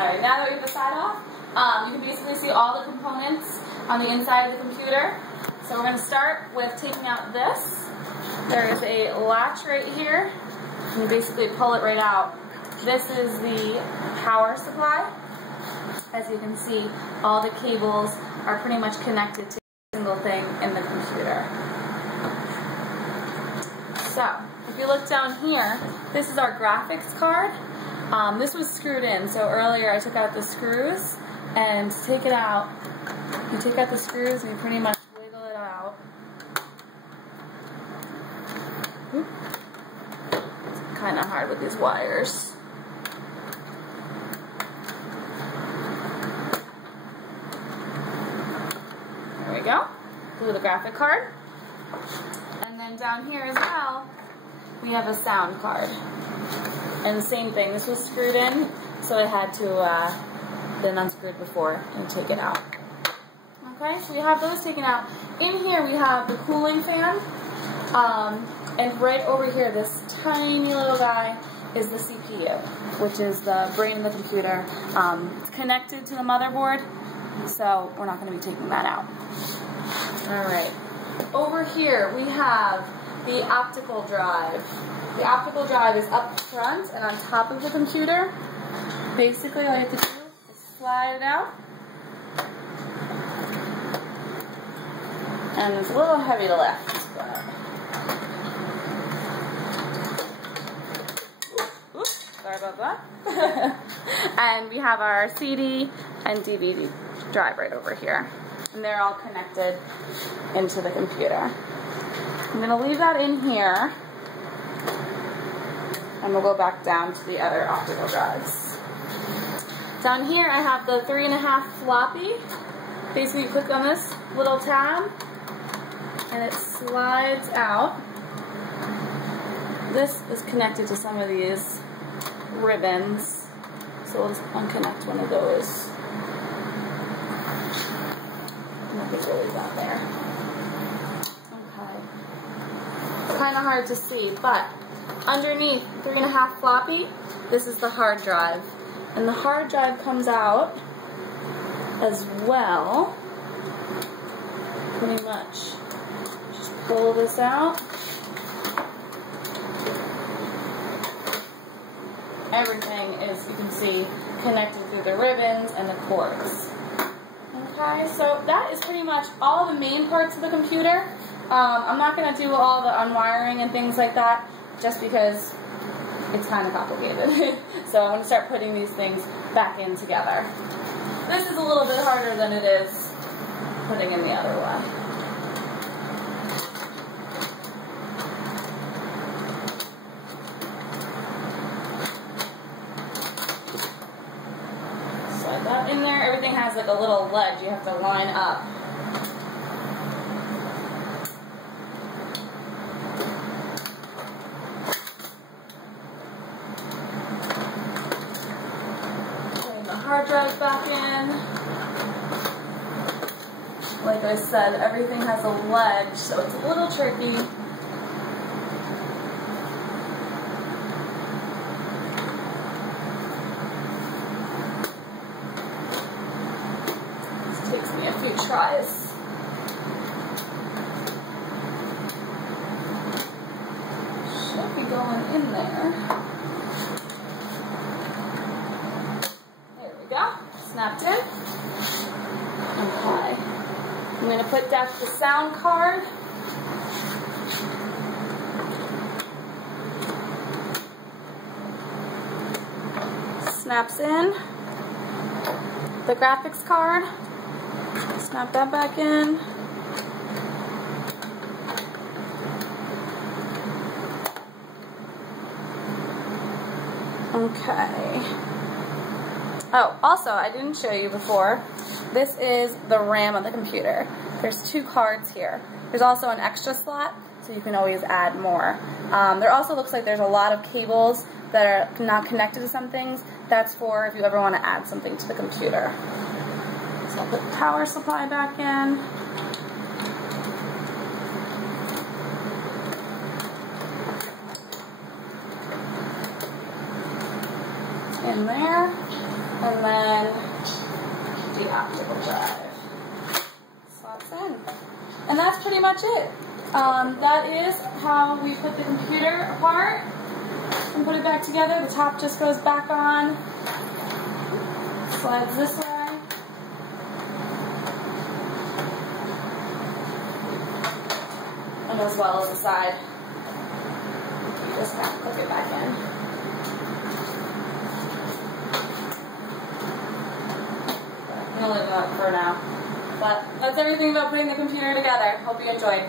sorry. Now that we have the side off, you can basically see all the components on the inside of the computer. So we're going to start with taking out this. There is a latch right here. And you basically pull it right out. This is the power supply. As you can see, all the cables are pretty much connected to a single thing in the computer. So, if you look down here, this is our graphics card. This was screwed in, so earlier I took out the screws, and to take it out, you take out the screws and you pretty much wiggle it out. It's kind of hard with these wires. There we go. Glue the graphic card. And then down here as well, we have a sound card. And the same thing, this was screwed in, so I had to been unscrewed before and take it out. Okay, so we have those taken out. In here we have the cooling fan, and right over here, this tiny little guy is the CPU, which is the brain of the computer. It's connected to the motherboard, so we're not going to be taking that out. Alright, over here we have the optical drive. The optical drive is up front and on top of the computer. Basically, all you have to do is slide it out. And it's a little heavy to lift, but... Oops, sorry about that. And we have our CD and DVD drive right over here. And they're all connected into the computer. I'm going to leave that in here. And we'll go back down to the other optical drives. Down here I have the 3.5 floppy. Basically you click on this little tab and it slides out. This is connected to some of these ribbons. So we'll just unconnect one of those. Nothing's really down there. Okay. Kind of hard to see, but underneath 3.5 floppy, this is the hard drive. And the hard drive comes out as well. Pretty much. Just pull this out. Everything is, you can see, connected through the ribbons and the cords. Okay, so that is pretty much all the main parts of the computer. I'm not going to do all the unwiring and things like that, just because it's kind of complicated. So I'm going to start putting these things back in together. This is a little bit harder than it is putting in the other one. Slide that in there. Everything has like a little ledge you have to line up. Hard drive back in. Like I said, everything has a ledge, so it's a little tricky. This takes me a few tries. Should be going in there. Snapped in. Okay. I'm going to put down the sound card. Snaps in. The graphics card. Snap that back in. Okay. Oh, also, I didn't show you before, this is the RAM of the computer. There's 2 cards here. There's also an extra slot, so you can always add more. There also looks like there's a lot of cables that are not connected to some things. That's for if you ever want to add something to the computer. So I'll put the power supply back in. In there. And then the optical drive slots in. And that's pretty much it. That is how we put the computer apart and put it back together. The top just goes back on, slides this way. And as well as the side. You just kind of click it back in. I'm going to leave that for now. But that's everything about putting the computer together. Hope you enjoyed.